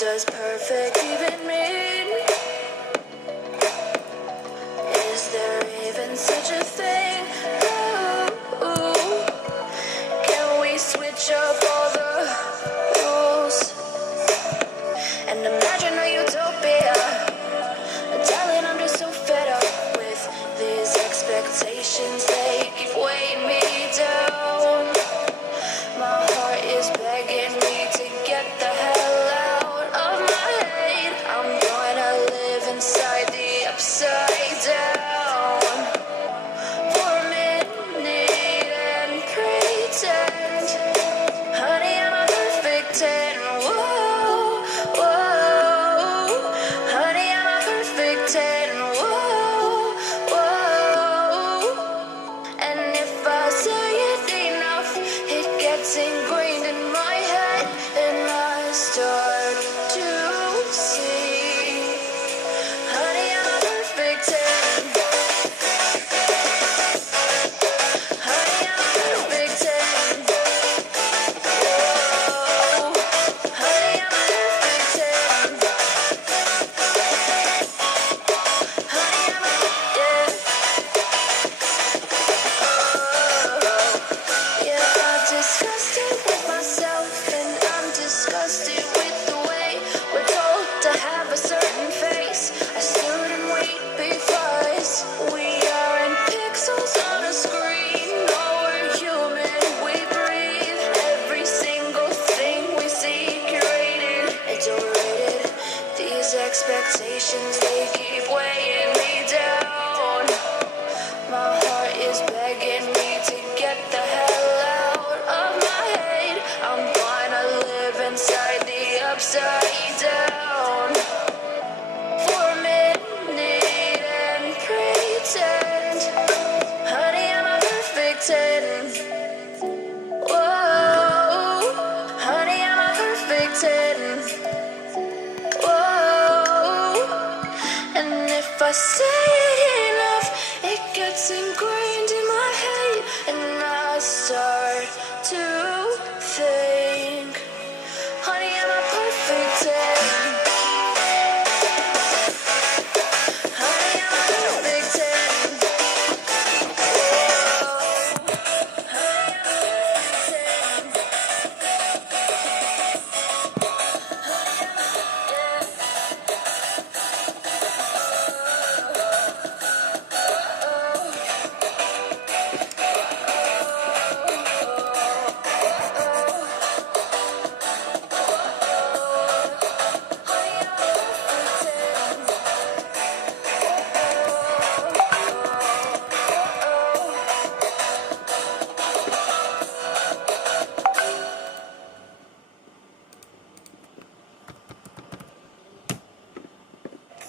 does perfect even mean? Is there even such a thing? Ooh, can we switch up all the rules and imagine a utopia? Darling, I'm just so fed up with these expectations. They keep weighing me down. My heart is begging me to get the hell out of my head. I'm gonna live inside the upside down for a minute and pretend, honey, I'm a perfect 10. Whoa, whoa, honey, I'm a perfect 10. Whoa, whoa, and if I say it enough, it gets ingrained in my head, and I start to see, honey, I'm a perfect 10. Honey, I'm a perfect 10. Whoa, honey, I'm a perfect 10. Honey, I'm a, yeah. Yeah, I've discussed it with myself, and I'm disgusted with the way we're told to have a certain face, a certain weight, because we aren't pixels on a screen. No, we're human, we breathe. Every single thing we see curated, it's overrated. These expectations, they keep weighing me down. My heart is begging me to get the hell out of my head. I'm gonna live inside the upside down for a minute and pretend, honey, I'm a perfect 10. Whoa, honey, I'm a perfect 10. Whoa, and if I say it enough, it gets ingrained in my head, and I start to think, honey, I'm a perfect 10. Honey, I'm a perfect 10. Whoa, honey, I'm a perfect 10.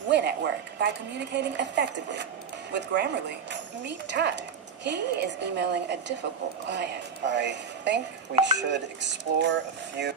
Win at work by communicating effectively. With Grammarly, meet Ty. He is emailing a difficult client. I think we should explore a few.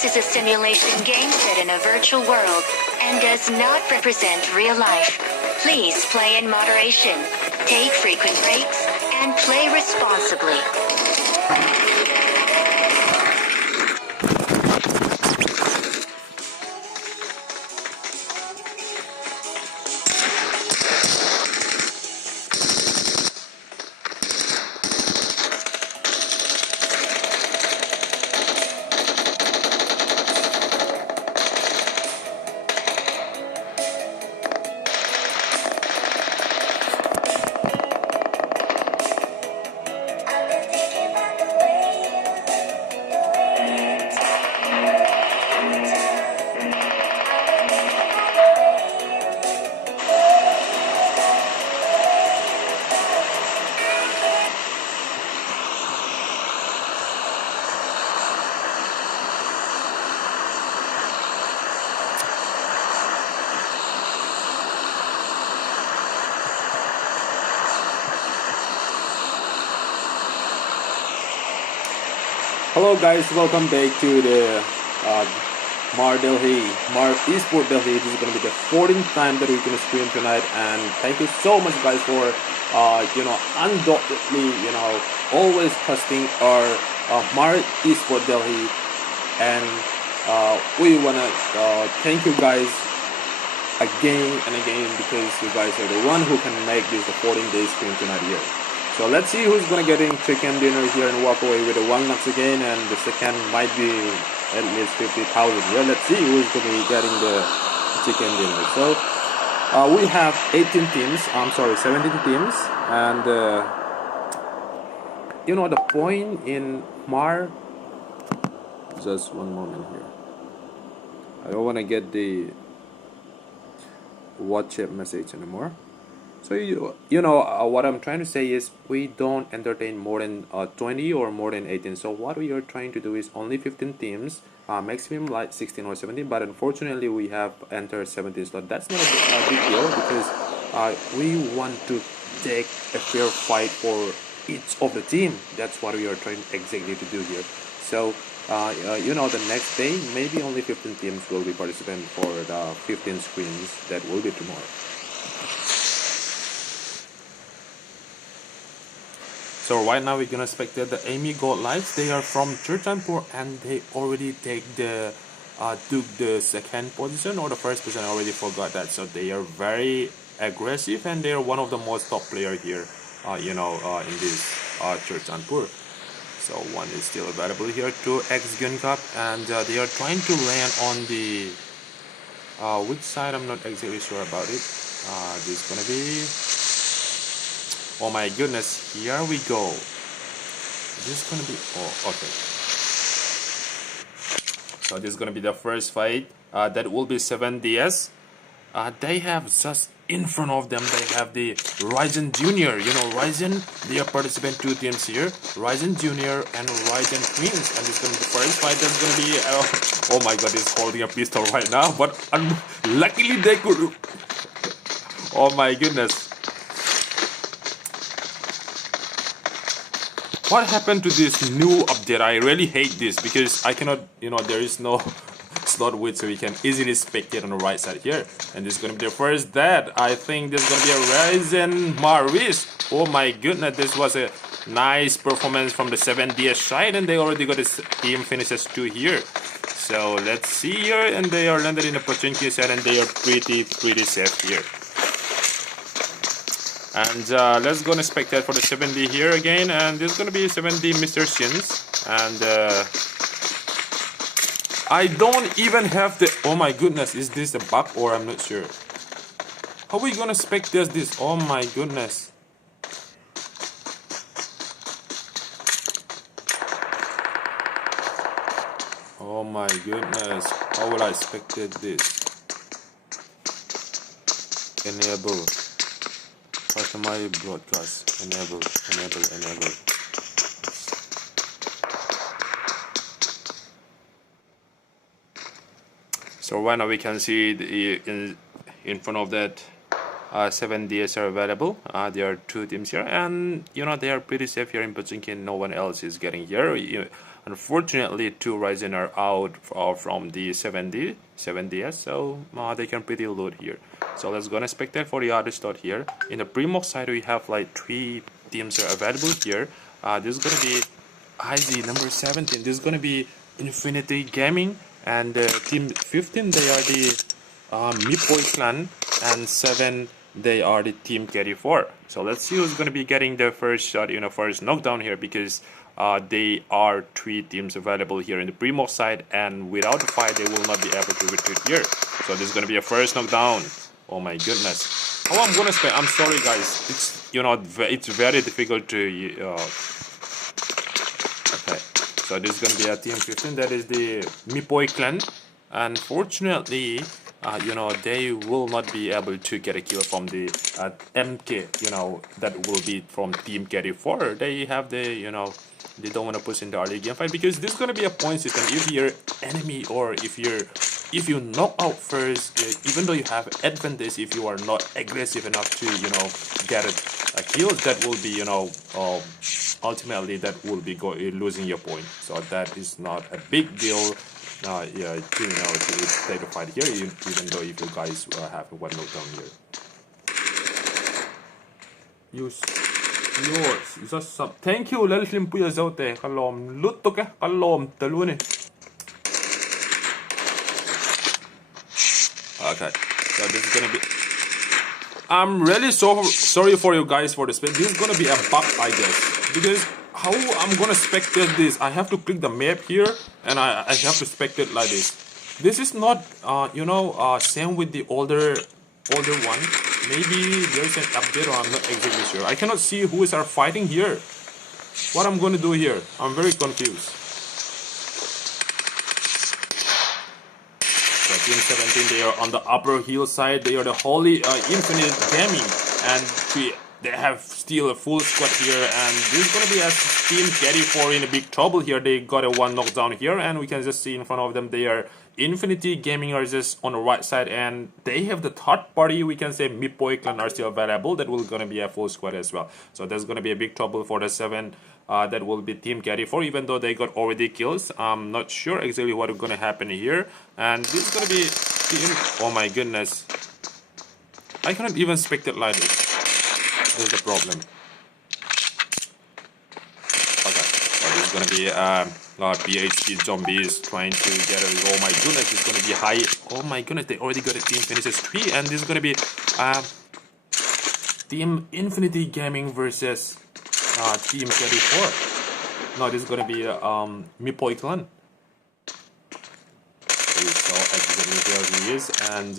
This is a simulation game set in a virtual world and does not represent real life. Please play in moderation, take frequent breaks, and play responsibly. Hello guys, welcome back to the Hmar Esports Delhi. This is going to be the 14th time that we're going to stream tonight, and thank you so much guys for undoubtedly always trusting our Hmar Esports Delhi, and we want to thank you guys again and again, because you guys are the one who can make this the 14-day stream tonight here. So let's see who's gonna get in chicken dinner here and walk away with the 1 lakhs again, and the second might be at least 50,000 here. Let's see who's gonna be getting the chicken dinner. So we have 17 teams, and the point in Hmar. Just one moment here. I don't want to get the WhatsApp message anymore. So what I'm trying to say is we don't entertain more than 20 or more than 18. So what we are trying to do is only 15 teams, maximum like 16 or 17. But unfortunately we have entered 17. So that's not a big deal, because we want to take a fair fight for each of the team. That's what we are trying exactly to do here. So the next day maybe only 15 teams will be participating for the 15 screens that will be tomorrow. So right now we're gonna spectate the Amy Gold Lights. They are from Churchanpur, and they already took the second position or the first position. I already forgot that. So they are very aggressive, and they are one of the most top player here. In this Churchanpur. So one is still available here to X-Gun Cup, and they are trying to land on the which side. I'm not exactly sure about it. This is gonna be. Oh my goodness, here we go. This is gonna be, okay. So this is gonna be the first fight. That will be 7 DS. They have just in front of them, they have the Ryzen Junior. Ryzen, they are participating 2 teams here. Ryzen Junior and Ryzen Twins. And this is gonna be the first fight. That's gonna be, oh my god, he's holding a pistol right now. But luckily they could, oh my goodness. What happened to this new update? I really hate this, because I cannot, there is no slot width, so we can easily spectate on the right side here. And this is going to be the first dead. I think this is going to be a Ryzen Maris. Oh my goodness, this was a nice performance from the 7DS side, and they already got a team finishes 2 here. So let's see here, and they are landed in the Pochinki side, and they are pretty safe here. And let's go and spectate for the 7D here again, and this is gonna be 7D Mr. Shins, and I don't even have the, oh my goodness, is this a bug or I'm not sure. How are we gonna spectate this? Oh my goodness. Oh my goodness, how will I spectate this? Enable. Customize broadcast. Enable. So right now we can see in front of that 7DS are available. There are 2 teams here, and you know they are pretty safe here in Pochinki. No one else is getting here. Unfortunately, 2 Ryzen are out from the 7DS, so they can pretty loot here. So let's gonna spectate for the other slot here. In the Primox side, we have like 3 teams are available here. This is gonna be ID number 17. This is gonna be Infinity Gaming, and team 15 they are the Mipoi Clan, and 7 they are the team carry 4. So let's see who's gonna be getting the first shot, first knockdown here, because they are 3 teams available here in the Primox side, and without the fight they will not be able to retreat here. So this is gonna be a first knockdown. Oh my goodness. How I'm gonna spend? I'm sorry guys. It's it's very difficult to okay. So this is gonna be a team 15. That is the Mipoi Clan. Unfortunately, they will not be able to get a kill from the MK. That will be from team carry 4. They have the they don't want to push in the early game fight, because this is gonna be a point system. If your enemy, or if you knock out first, even though you have advantage, if you are not aggressive enough to get a kill, that will be ultimately that will be losing your point. So that is not a big deal. To take the fight here, even though if you guys have one knockdown here. Yours. Just sub. Thank you, Lelkim Puya Zote. Kalom Lutoke, Kalom Talune. Okay, so this is gonna be. I'm really sorry for you guys for this. This is gonna be a bug, I guess, because how I'm gonna spectate this? I have to click the map here, and I have to spectate like this. This is not same with the older one. Maybe there's an update, or I'm not exactly sure. I cannot see who are fighting here. What I'm gonna do here? I'm very confused. So team 17, they are on the upper hill side. They are the Holy Infinite Gaming, and they have still a full squad here, and this is gonna be a team carry 4 in a big trouble here. They got a 1 knockdown here, and we can just see in front of them they are Infinity Gaming are just on the right side, and they have the third party, we can say Mipoi Clan are still available. That will gonna be a full squad as well. So there's gonna be a big trouble for the 7. That will be team carry 4, even though they got already kills. I'm not sure exactly what is gonna happen here, and this is gonna be team. Oh my goodness, I cannot even spectate like this. Is the problem. Okay, so this is gonna be BHP zombies trying to get a. Oh my goodness, it's gonna be high. Oh my goodness, they already got a team finishes 3, and this is gonna be team Infinity Gaming versus team 34. No, this is gonna be Mipoi Clan. So exactly here he is, and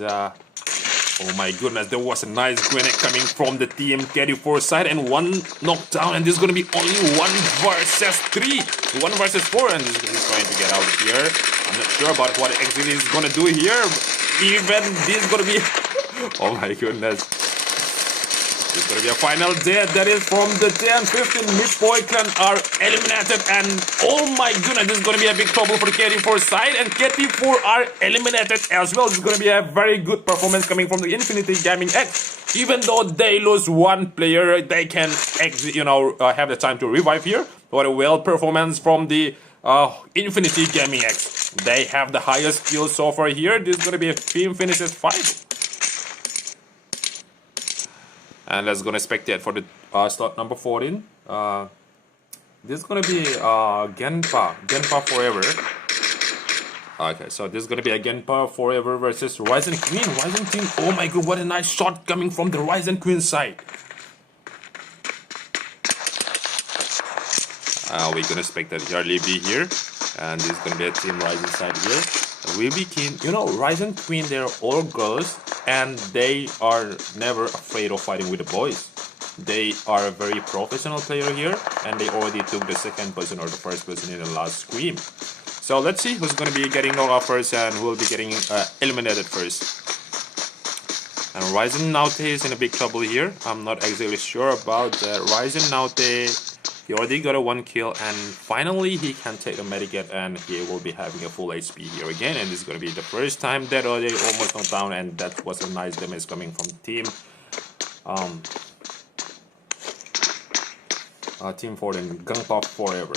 oh my goodness, there was a nice grenade coming from the team carry 4 side, and 1 knockdown, and this is gonna be only 1 versus 3. 1 versus 4, and this is trying to get out of here. I'm not sure about what exactly is gonna do here. Even this is gonna be oh my goodness. This is gonna be a final death. That is from the 10-15. Mipoi Clan are eliminated, and oh my goodness, this is gonna be a big trouble for the KT4 side, and KT4 are eliminated as well. This is gonna be a very good performance coming from the Infinity Gaming X. Even though they lose 1 player, they can have the time to revive here. What a well performance from the Infinity Gaming X. They have the highest kill so far here. This is gonna be a team finishes 5. And let's gonna spectate for the slot number 14. This is gonna be Genpa Forever. Okay, so this is gonna be a Genpa Forever versus Ryzen Queen. Ryzen Queen, oh my god, what a nice shot coming from the Ryzen Queen side. We're gonna spectate Charlie B here, and this is gonna be a team Ryzen side here. We'll be keen. Ryzen Queen, they're all girls, and they are never afraid of fighting with the boys. They are a very professional player here, and they already took the 2nd position or the 1st position in the last scrim. So let's see who's going to be getting knocked out first and who will be getting eliminated first. And Ryzen Naute is in a big trouble here. I'm not exactly sure about Ryzen Naute. He already got a 1 kill, and finally he can take the medikit, and he will be having a full HP here again. And this is going to be the first time that they almost knocked down, and that was a nice damage coming from the team Team Fortin, Gunpop Forever.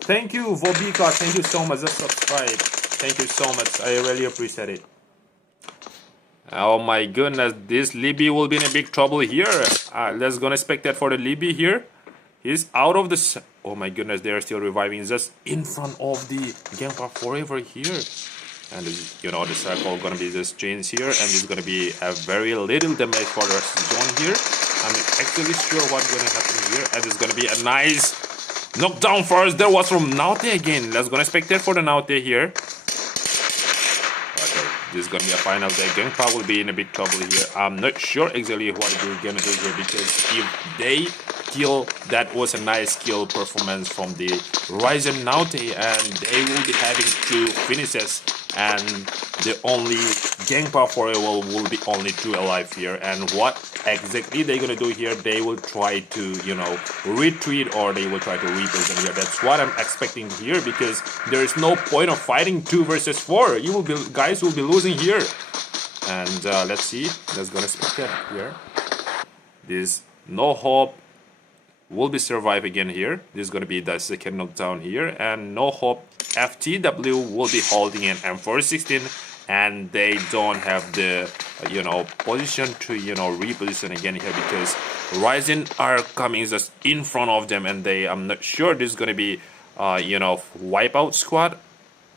Thank you, Vobika. Thank you so much. Just subscribe. Thank you so much. I really appreciate it. Oh my goodness, this Libby will be in a big trouble here. Let's gonna expect that for the Libby here. He's out of the... Oh my goodness, they are still reviving just in front of the Gunpop Forever here. And you know, the circle gonna be just changed here, and it's gonna be a very little damage for the rest of the zone here. I'm actually sure what's gonna happen here, and it's gonna be a nice knockdown first. There was from Naute again. Let's gonna expect that for the Naute here. Okay, this is gonna be a final day. Gunpop will be in a big trouble here. I'm not sure exactly what they're gonna do here, because if they kill, that was a nice kill performance from the Ryzen Naute, and they will be having 2 finishes, and the only Gunpop Forever will be only 2 alive here. And what exactly they're gonna do here, they will try to, you know, retreat, or they will try to rebuild them here. That's what I'm expecting here, because there is no point of fighting 2 versus 4. You will be, guys will be losing here. And let's see, let's gonna expect that here. This No Hope will be survive again here. This is going to be the second knockdown here, and No Hope FTW will be holding an M416, and they don't have the you know, position to, you know, reposition again here, because Ryzen are coming just in front of them, and I'm not sure this is going to be you know, wipeout squad.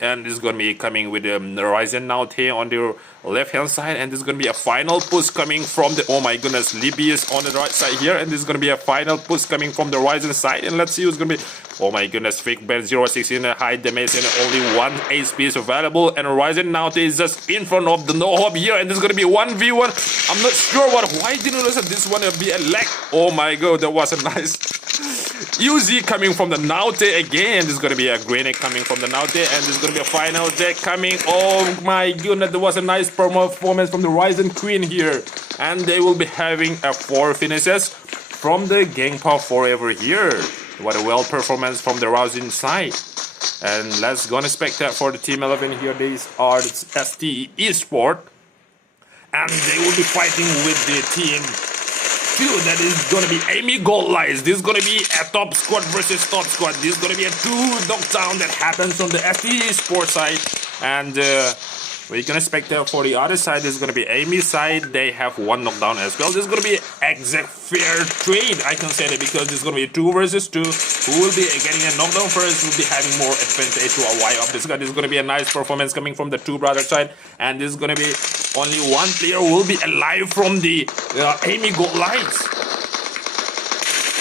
And this is going to be coming with the Ryzen Naute on the left hand side, and this is going to be a final push coming from the... Oh my goodness, Libby is on the right side here, and this is going to be a final push coming from the Ryzen side. And let's see who's going to be... Oh my goodness, Fake Ben 016, high damage, and only 1 HP is available, and Ryzen Naute is just in front of the No Hope here, and this is going to be 1v1. I'm not sure why didn't this one be a lag. Oh my god, that was a nice... Uzi coming from the Naute again. This is going to be a grenade coming from the Naute, and this is going to be a final deck coming. Oh my goodness, there was a nice performance from the Ryzen Queen here, and they will be having a 4 finishes from the Gunpop Forever here. What a well performance from the Ryzen side. And let's gonna expect that for the Team 11 here. These are the STE Esports, and they will be fighting with the Team 2, that is gonna be Amy Gold Lights. This is gonna be a top squad versus top squad. This is gonna be a 2 knockdown that happens on the FE Sports side, and we can expect that for the other side. This is gonna be Amy's side. They have 1 knockdown as well. This is gonna be exact fair trade, I can say that, because this is gonna be 2 versus 2. Who will be getting a knockdown first will be having more advantage to a wipe up this guy. This is gonna be a nice performance coming from the 2 brother side, and this is gonna be only 1 player will be alive from the Amy Gold Lights.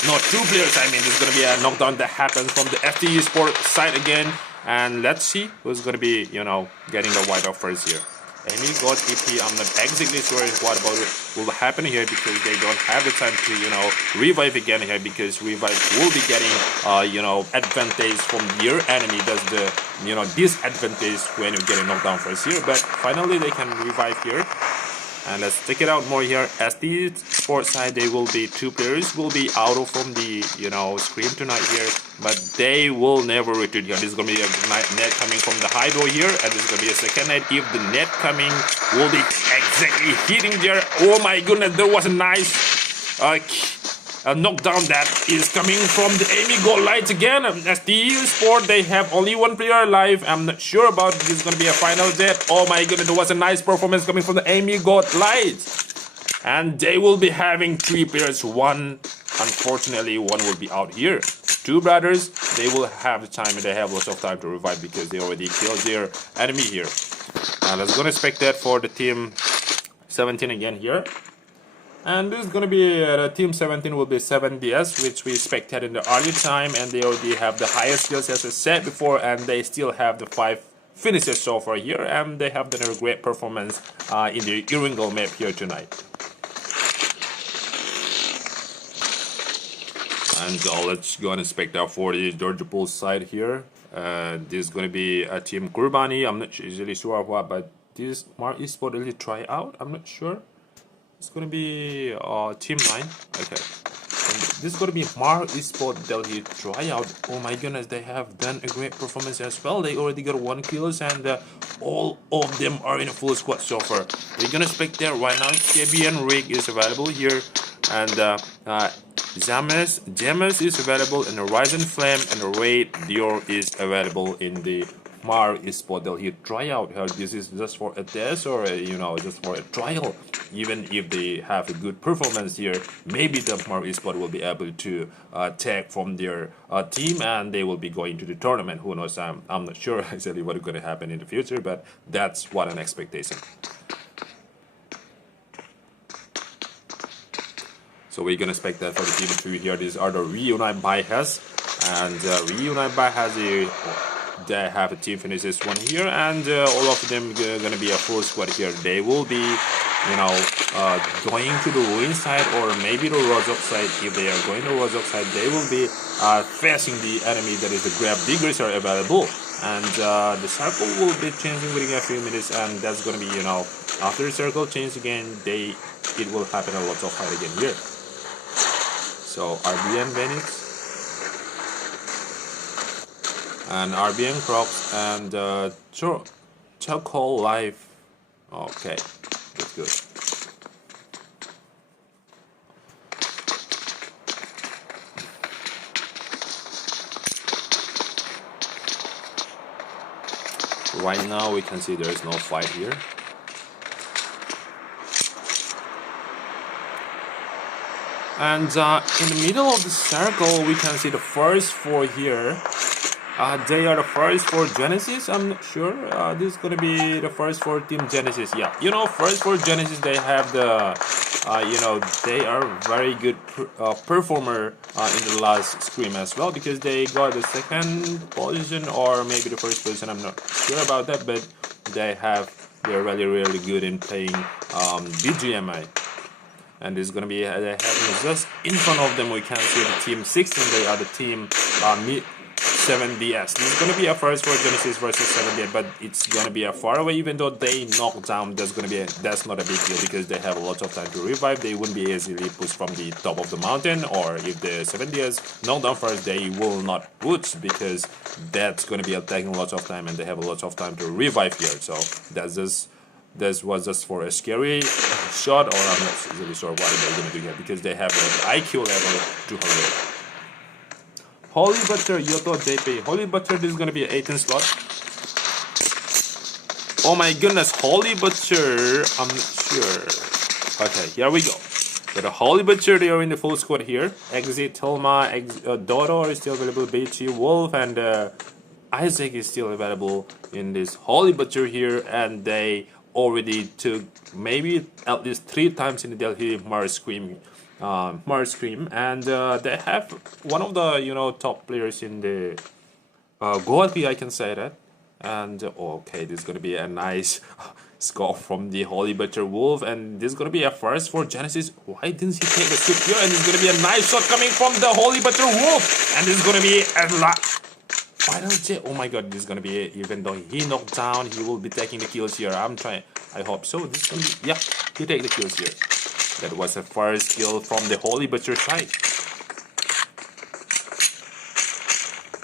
No, 2 players, I mean. This is going to be a knockdown that happens from the FTE Sport side again. And let's see who's going to be, you know, getting the wipe out first here. Amy got EP. I'm not exactly sure what about it will happen here, because they don't have the time to, you know, revive again here, because revive will be getting, you know, advantage from your enemy. That's the, you know, disadvantage when you get a knockdown first here. But finally they can revive here. And let's check it out more here. As the sports side, they will be 2 players will be out from the, you know, screen tonight here, but they will never retreat here. This is gonna be a net coming from the Hydro here, and this is gonna be a second net. If the net coming will be exactly hitting there. Oh my goodness, there was a nice knockdown that is coming from the Amy Gold Lights again. As the Sport, they have only 1 player alive. I'm not sure about this is going to be a final death. Oh my goodness, there was a nice performance coming from the Amy Gold Lights. And they will be having 3 players. 1, unfortunately, 1 will be out here. 2 brothers, they will have the time, and they have lots of time to revive, because they already killed their enemy here. Now let's go and expect that for the Team 17 again here. And this is going to be Team 17 will be 7DS, which we expected in the early time, and they already have the highest skills as I said before, and they still have the 5 finishes so far here, and they have done a great performance in the Erangel map here tonight. And let's go and inspect out for the Georgia Bulls side here. This is going to be a Team Kurbani. I'm not really sure what, but this Hmar Esports really try out. I'm not sure. It's going to be Team 9. Okay. And this is going to be Hmar Esports Delhi tryout. Oh my goodness, they have done a great performance as well. They already got 1 kills, and all of them are in a full squad so far. We're gonna expect there right now. KB and Rig is available here, and James is available, and the Horizon Flame and the Raid Dior is available in the Hmar Esports Delhi tryout. This is just for a test, or just for a trial. Even if they have a good performance here, maybe the Hmar Esports will be able to take from their team, and they will be going to the tournament. Who knows? I'm not sure exactly what is going to happen in the future, but that's what an expectation. So we're gonna expect that for the team 2 here. These are the Reunite by Has, and Reunite by Has they have a team finishes one here, and all of them gonna be a full squad here. They will be, going to the ruin side, or maybe the Rozok side. If they are going to Rozok side, they will be facing the enemy that is the grab diggers are available, and the circle will be changing within a few minutes, and that's gonna be after the circle change again, it will happen a lot of fight again here. So RBN Venix and RBN Crocs and Choco Life. Okay, that's good. Right now we can see there is no fight here. And in the middle of the circle, we can see the first 4 here. They are the first 4 Genesis. I'm not sure. This is gonna be the first 4 team Genesis. Yeah, first 4 Genesis. They have the, they are very good performer in the last scrim as well, because they got the second position or maybe the first position. I'm not sure about that, but they're really really good in playing BGMI. And it's gonna be having just in front of them. We can see the team 16. They are the team 7DS. This is gonna be a first for Genesis versus 7DS, but it's gonna be a far away. Even though they knock down, that's not a big deal, because they have a lot of time to revive. They wouldn't be easily pushed from the top of the mountain, or if the 7DS knock down first, they will not push, because that's gonna be taking a lot of time, and they have a lot of time to revive here. So this was just for a scary shot, or I'm not really sure what they're going to do here, because they have an IQ level 200. Holy Butcher, Yoto JP. Holy Butcher, this is going to be an 18 slot. Oh my goodness, Holy Butcher, I'm not sure. Okay, here we go. Got a Holy Butcher, they are in the full squad here. Exit, Telma, Dodo is still available, Beachy, Wolf, and Isaac is still available in this Holy Butcher here, and they already took maybe at least 3 times in the Delhi Hmar Scream, and they have one of the top players in the Guwahati, I can say that. And okay, this is gonna be a nice score from the Holy Butcher Wolf, and this is gonna be a first for Genesis. Why didn't he take the shoot here? And it's gonna be a nice shot coming from the Holy Butcher Wolf, and this is gonna be a final J. Oh my god, this is gonna be, even though he knocked down, he will be taking the kills here. I hope so. This is gonna be, yeah, he take the kills here. That was the first kill from the Holy Butcher side.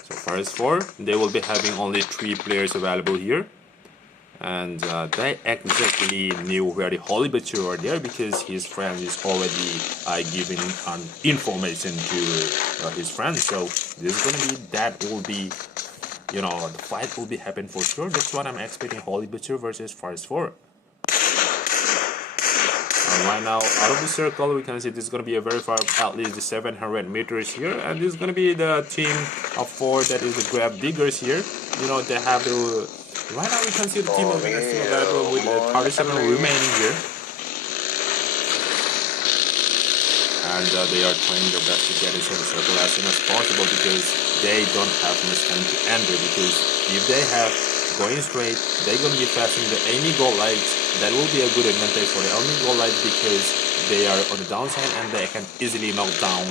So first 4, they will be having only 3 players available here. And they exactly knew where the Holy Butcher were there, because his friend is already giving information to his friends. So this is gonna be, that will be, the fight will be happen for sure. That's what I'm expecting. Holy Butcher versus First 4. And right now, out of the circle, we can see this is gonna be a very far, at least the 700 meters here, and this is gonna be the team of 4 that is the grab diggers here. They have the. Right now we can see the team of Venus still available with 37 remaining here. And they are trying their best to get into the circle as soon as possible, because they don't have much time to enter, because if they have going straight, they're going to be facing the enemy gold lights. That will be a good advantage for the enemy gold lights, because they are on the downside and they can easily knock down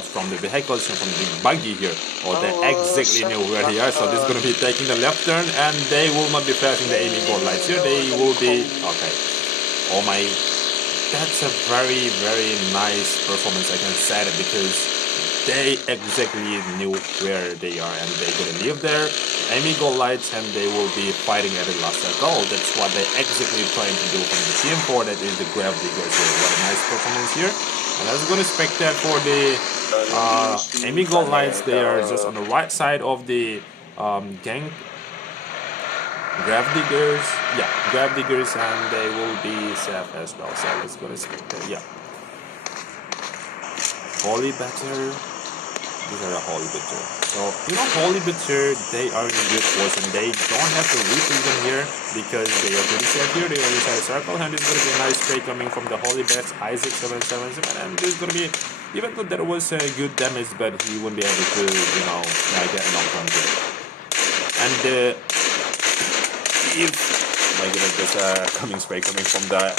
from the vehicles and from the buggy here, or they exactly know where they are. So this is going to be taking the left turn, and they will not be passing the enemy gold lights here. They will be okay. Oh my that's a very, very nice performance, I can say that, because they exactly knew where they are and they're gonna live there. Enemy gold lights and they will be fighting at the last circle. That's what they exactly trying to do from the team 4. That is the grab diggers here. What a nice performance here. And let's go to spectate for the enemy gold lights. They are just on the right side of the gang. Grab diggers, yeah, grab diggers, and they will be safe as well. So let's go to spectate. Yeah, holy batter. These are the holy bitter. So you know, holy bitter, they are in a good position. They don't have to reposition here because they are pretty safe here. They already have a circle, and this is gonna be a nice play coming from the holy bats Isaac 777, and this is gonna be, even though there was a good damage, but he wouldn't be able to, you know, get knocked down here. And if, my goodness, there's a coming spray coming from the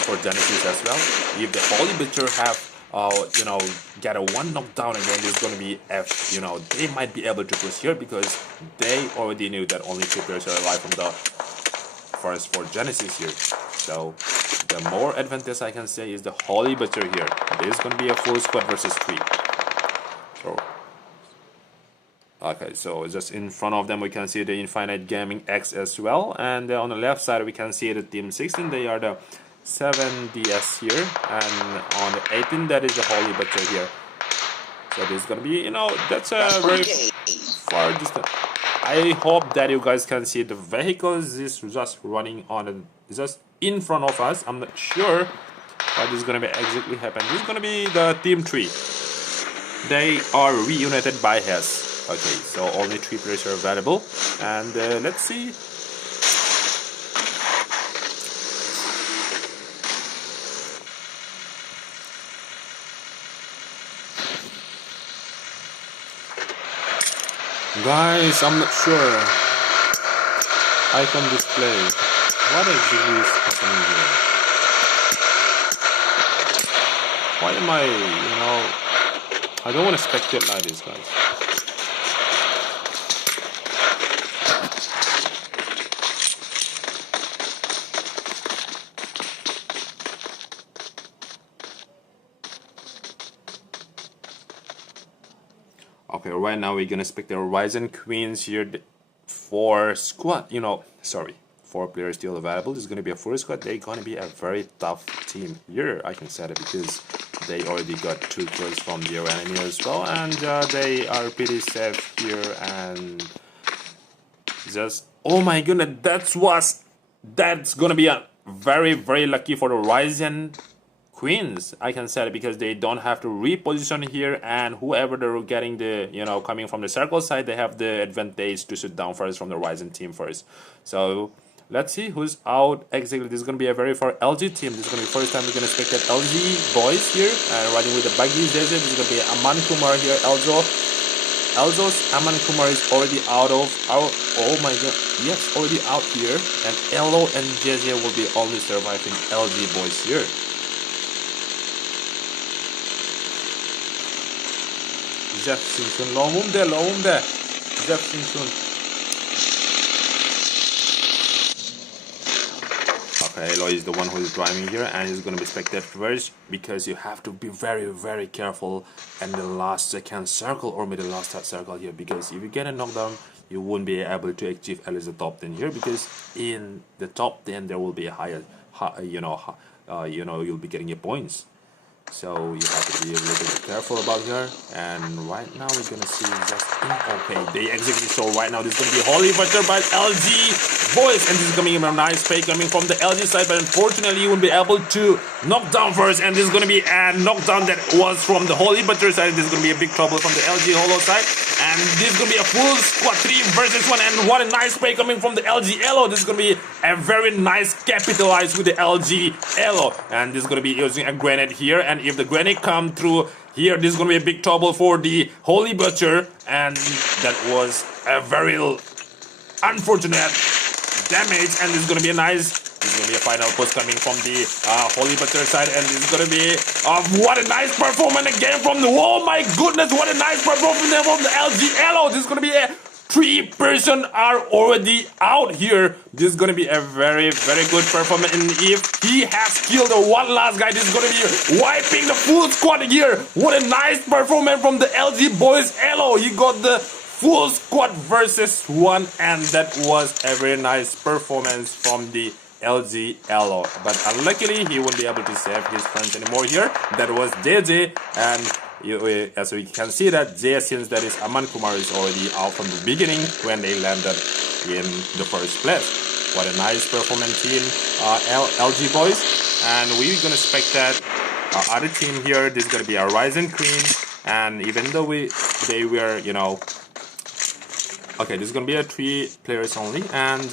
for Genesis as well. If the holy bitter have you know, get a one knockdown again, there's going to be F, you know, they might be able to push here because they already knew that only 2 players are alive from the first for Genesis here. So the more advantage I can say is the holy bitter here. This is going to be a full squad versus 3. So okay, so just in front of them we can see the Infinite Gaming X as well, and on the left side we can see the Team 16. They are the 7DS here, and on the 18 that is the holy butcher here. So this is gonna be, you know, that's a very far distance. I hope that you guys can see the vehicles is just running on just in front of us. I'm not sure what is gonna be exactly happen. This is gonna be the Team 3. They are reunited by Hess. Okay, so only 3 players are available, and let's see. Guys, I'm not sure I can display what exactly is happening here. Why am I, you know, I don't want to spectate like this, guys. Okay, right now we're gonna spec the Horizon Queens here for squad. You know, sorry, 4 players still available. This is gonna be a full squad. They're gonna be a very tough team here. I can say that because they already got 2 kills from their enemy as well, and they are pretty safe here. And just, oh my goodness, that's gonna be a very, very lucky for the Horizon Queens, I can say it, because they don't have to reposition here, and whoever they're getting the, you know, coming from the circle side, they have the advantage to shoot down first from the Horizon team first. So let's see who's out exactly. This is going to be a very far LG team. This is going to be the first time we're going to spectate LG boys here, riding with the buggies. This is going to be Aman Kumar here. Elzo's Aman Kumar is already out of our, oh my god, yes, already out here, and Elo and JJ will be only surviving LG boys here. Jeff Simpson, lomum de. Jeff Simpson. Okay, Elo is the one who is driving here, and he's gonna be spectated first because you have to be very, very careful in the last second circle or maybe the last third circle here, because if you get a knockdown, you won't be able to achieve at least the top 10 here, because in the top 10 there will be a higher, you'll be getting your points. So you have to be a little bit careful about here. And right now we're gonna see just okay, they execute. So right now this is gonna be Holy Butcher by LG boys, and this is coming in a nice play coming from the LG side, but unfortunately you won't be able to knock down first, and this is gonna be a knockdown that was from the Holy Butcher side. This is gonna be a big trouble from the LG Holo side, and this is gonna be a full squad 3 versus 1, and what a nice play coming from the LG Elo. This is gonna be a very nice capitalize with the LG Elo, and this is gonna be using a grenade here, and if the grenade come through here, this is gonna be a big trouble for the Holy Butcher, and that was a very unfortunate damage, and this is gonna be a nice, this is gonna be a final push coming from the Holy Butcher side, and this is gonna be what a nice performance again from the, oh my goodness, what a nice performance from the LG Elo. This is gonna be a 3 person are already out here. This is gonna be a very good performance, and if he has killed the one last guy, this is gonna be wiping the full squad here. What a nice performance from the LG boys. Elo, he got the full squad versus 1, and that was a very nice performance from the LG Elo. But unluckily, he won't be able to save his friends anymore here. That was JJ, and as we can see that J, since that is Aman Kumar, is already out from the beginning when they landed in the first place. What a nice performance team, LG boys. And we're gonna expect that other team here, this is gonna be a Ryzen Queen, and even though they were, you know, okay, this is gonna be a 3 players only, and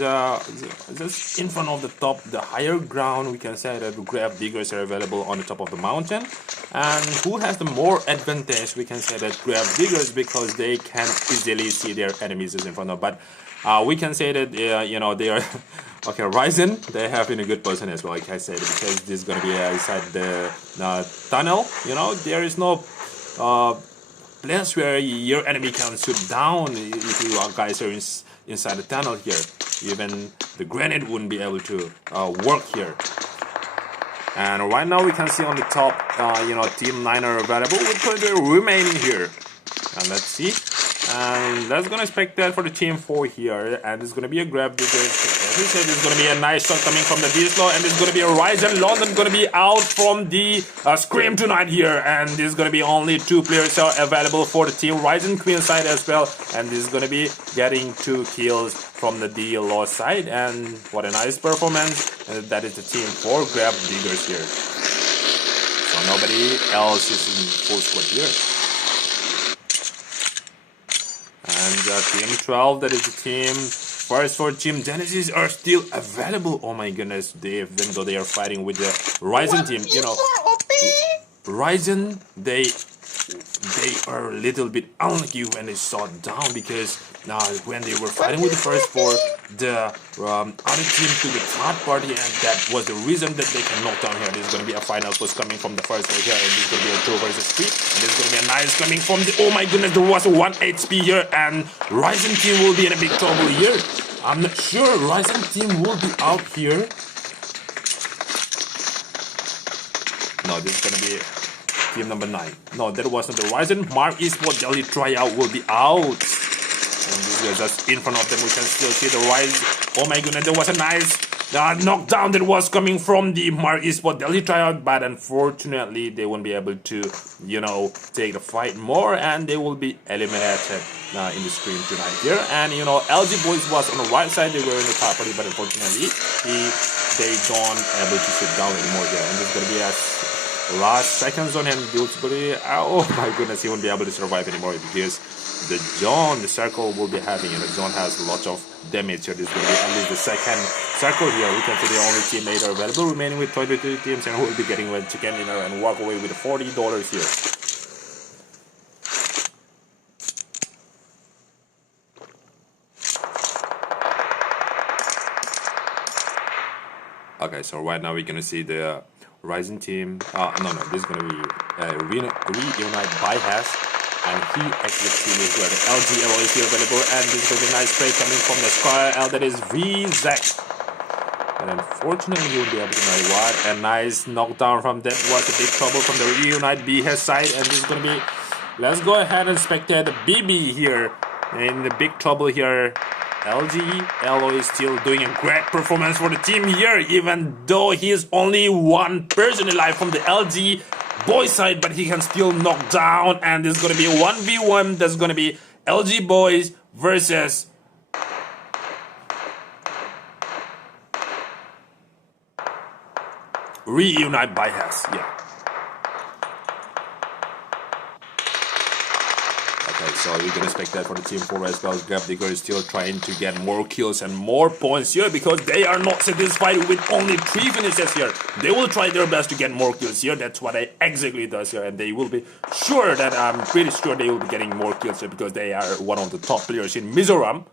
just in front of the top, the higher ground, we can say that the grab diggers are available on the top of the mountain. And who has the more advantage? We can say that grab diggers, because they can easily see their enemies in front of. But we can say that you know, they are okay. Ryzen, they have in a good position as well, like I said, because this is gonna be inside the tunnel. You know, there is no place where your enemy can shoot down if you guys are inside the tunnel here. Even the grenade wouldn't be able to work here. And right now we can see on the top, you know, Team 9 are available with 20 remaining here. And let's see. And that's gonna expect that for the Team 4 here. And it's gonna be a grab digger. As we said, it's gonna be a nice shot coming from the D-Slow. And it's gonna be a Ryzen London gonna be out from the Scrim tonight here. And this is gonna be only 2 players are available for the Team Ryzen Queen side as well. And this is gonna be getting 2 kills from the D-Law side. And what a nice performance. And that is the Team 4 grab diggers here. So nobody else is in full squad here. And Team 12, that is the team first for Team Genesis, are still available. Oh my goodness, even though they are fighting with the Ryzen team, you know, Ryzen, they are a little bit unlucky when they shot down, because when they were fighting with the first 4, the other team took the third party, and that was the reason that they can knock down here. This is going to be a final push coming from the first 4 here, and this is going to be a 2 versus 3, and this is going to be a nice coming from the, oh my goodness, there was a 1 HP here, and Ryzen team will be in a big trouble here. I'm not sure Ryzen team will be out here. No, this is going to be team number 9. No, that wasn't the Ryzen. Hmar Esports Delhi tryout will be out. And this is just in front of them. We can still see the Rise. Oh my goodness, there was a nice knockdown that was coming from the Hmar Esports Delhi tryout. But unfortunately, they won't be able to, you know, take the fight more. And they will be eliminated in the Scrim tonight here. And, you know, LG Boys was on the right side. They were in the top party. But unfortunately, they don't able to sit down anymore here. And this is going to be a last seconds on him. Dewsbury, oh my goodness, he won't be able to survive anymore, because the zone, the circle will be having, and the zone has lots of damage here. This will be at least the second circle here. We can see the only teammate are available, remaining with 22 teams, and who will be getting a chicken dinner and walk away with $40 here. Okay, so right now we're gonna see the Ryzen team. No, this is gonna be reunite by Has, and he actually team is where the LG Elo is here available, and this is gonna be a nice play coming from the Sky L, that is VZack. And unfortunately, he will be able to know what. A nice knockdown from that was a big trouble from the reunite BHS side, and this is gonna be. Let's go ahead and spectate the BB here in the big trouble here. LG Elo is still doing a great performance for the team here, even though he is only 1 person alive from the LG boys side, but he can still knock down, and this is going to be a 1v1. That's going to be LG boys versus reunite by Has. Yeah. Okay, so we can expect that for the Team 4 as well. Grab Digger is still trying to get more kills and more points here, because they are not satisfied with only 3 finishes here. They will try their best to get more kills here. That's what they exactly does here, and they will be sure that, I'm pretty sure they will be getting more kills here, because they are one of the top players in Mizoram.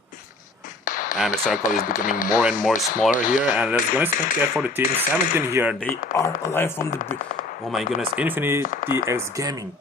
And the circle is becoming more and more smaller here, and let's go expect that for the Team 17 here. They are alive from the, oh my goodness, Infinity X Gaming.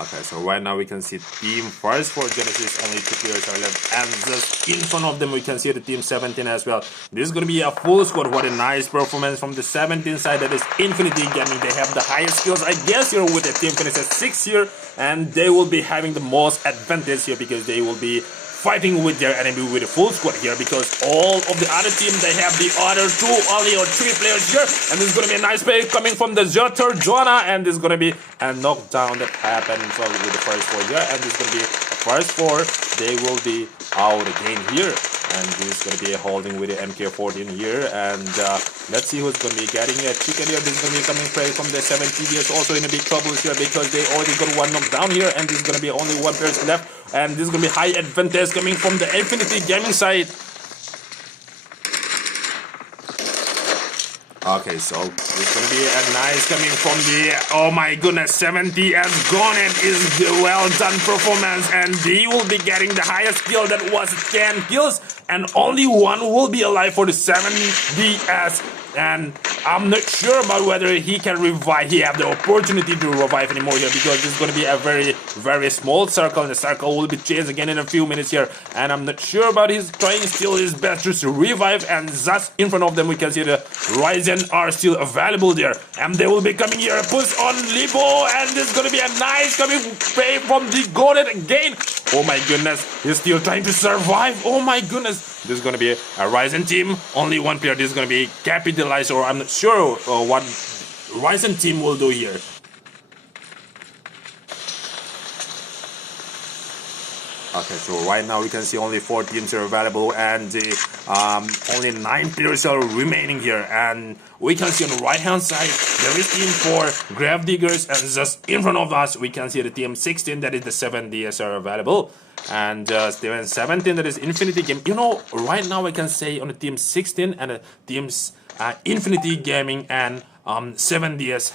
Okay, so right now we can see team first for Genesis, only 2 players are left, and just in front of them we can see the team 17 as well. This is gonna be a full squad. What a nice performance from the 17 side, that is Infinity Gaming. They have the highest skills, I guess, here with the team finishes 6 here, and they will be having the most advantage here because they will be fighting with their enemy with a full squad here, because all of the other team, they have the other 2 only or 3 players here, and this is gonna be a nice play coming from the Zotter Joanna, and this is gonna be a knockdown that happens with the first 4 here, and this is gonna be the first 4, they will be out again here, and this is gonna be holding with the MK14 here, and let's see who's gonna be getting a chicken here. This is gonna be coming play from the 70s, also in a big trouble here because they already got 1 knockdown here, and this is gonna be only 1 person left, and this is gonna be high advantage coming from the Infinity Gaming side. Okay, so it's gonna be a nice coming from the, oh my goodness, 70 has gone, and is the well done performance, and they will be getting the highest kill, that was 10 kills, and only 1 will be alive for the 70s, and I'm not sure about whether he can revive. He have the opportunity to revive anymore here, because this is going to be a very small circle, and the circle will be changed again in a few minutes here, and I'm not sure about his trying still his best to revive, and just in front of them we can see the Ryzen are still available there, and they will be coming here, push on Libo, and this is going to be a nice coming play from the Golden again. Oh my goodness, he's still trying to survive. Oh my goodness, this is going to be a Ryzen team, only 1 player. This is going to be capitalized, or I'm not sure what Ryzen team will do here. Okay, so right now we can see only 4 teams are available, and only 9 players are remaining here, and we can see on the right hand side there is team 4 Grave Diggers, and just in front of us we can see the team 16, that is the 7DS are available, and still 17, that is Infinity Game. You know, right now I can say on the team 16 and the teams Infinity Gaming and 7DS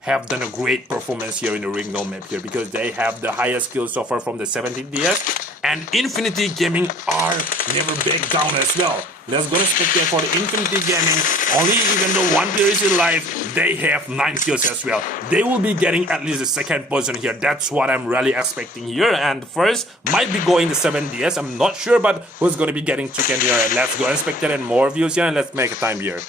have done a great performance here in the Erangel map here, because they have the highest skill so far from the 70DS, and Infinity Gaming are never back down as well. Let's go to spectate for the Infinity Gaming. Only even though 1 player is alive, they have 9 kills as well. They will be getting at least the 2nd position here. That's what I'm really expecting here. And first might be going the 7DS. I'm not sure about who's going to be getting chicken here. Let's go and spectate and more views here, and let's make a time here.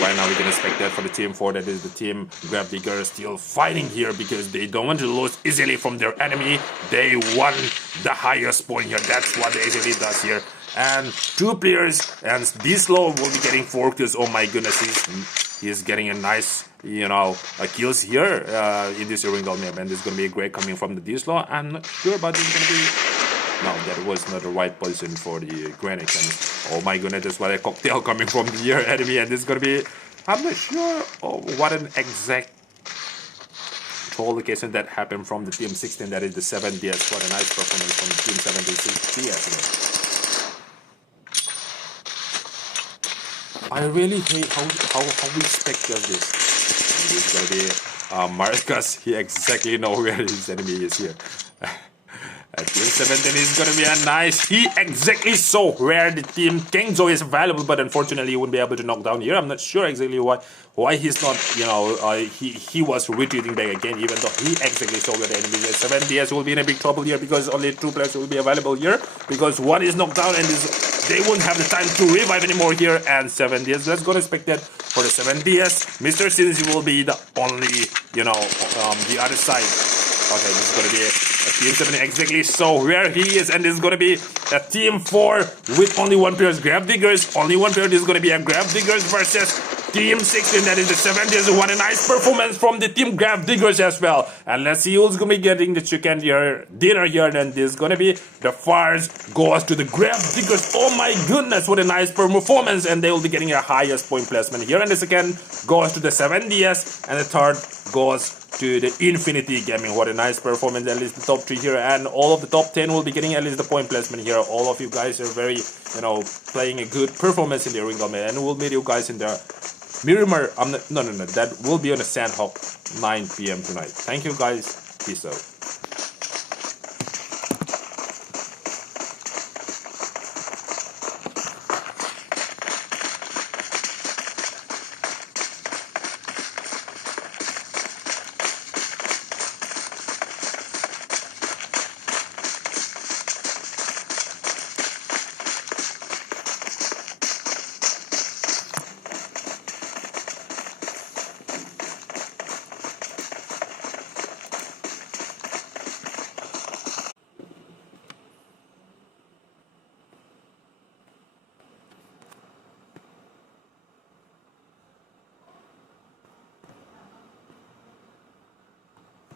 Right now we're gonna expect that for the team 4, that is the team Grave Digger, still fighting here because they don't want to lose easily from their enemy. They want the highest point here. That's what they easily does here. And 2 players, and this low will be getting 4 kills. Oh my goodness, he's getting a nice, you know, kills here in this Erangel map, and this is gonna be great coming from the Dislow. I'm not sure about this gonna be. No, that was not the right position for the grenade. And oh my goodness, that's what a cocktail coming from the enemy, and this is gonna be, I'm not sure what an exact troll location that happened from the team 16, that is the 7DS. What a nice performance from the team 76DS. I really hate how we spectate this. And this is gonna be Marcus. He exactly know where his enemy is here. Team 17 is gonna be a nice. He exactly saw where the team Kengzo is available, but unfortunately he wouldn't be able to knock down here. I'm not sure exactly why he's not, you know, he was retreating back again, even though he exactly saw where the enemy is. 7DS will be in a big trouble here because only 2 players will be available here, because 1 is knocked down, and they won't have the time to revive anymore here. And 7DS, let's go to expect that for the 7DS. Mr. Sinzi will be the only, you know, the other side. Okay, this is gonna be a team 7 exactly so where he is, and this is gonna be a team 4 with only 1 player, Grave Diggers. Only 1 player. This is gonna be a Grave Diggers versus team 16, that is the 70s. What a nice performance from the team Grave Diggers as well. And let's see who's gonna be getting the chicken here, dinner here. And this is gonna be the first goes to the Grave Diggers. Oh my goodness, what a nice performance, and they will be getting a highest point placement here. And the second goes to the 7DS, and the third goes to the Infinity Gaming. What a nice performance, at least the top 3 here, and all of the top 10 will be getting at least the point placement here. All of you guys are very, you know, playing a good performance in the Erangel, and we'll meet you guys in the Miramar. No, that will be on the Sandhawk 9 PM tonight. Thank you guys, peace out.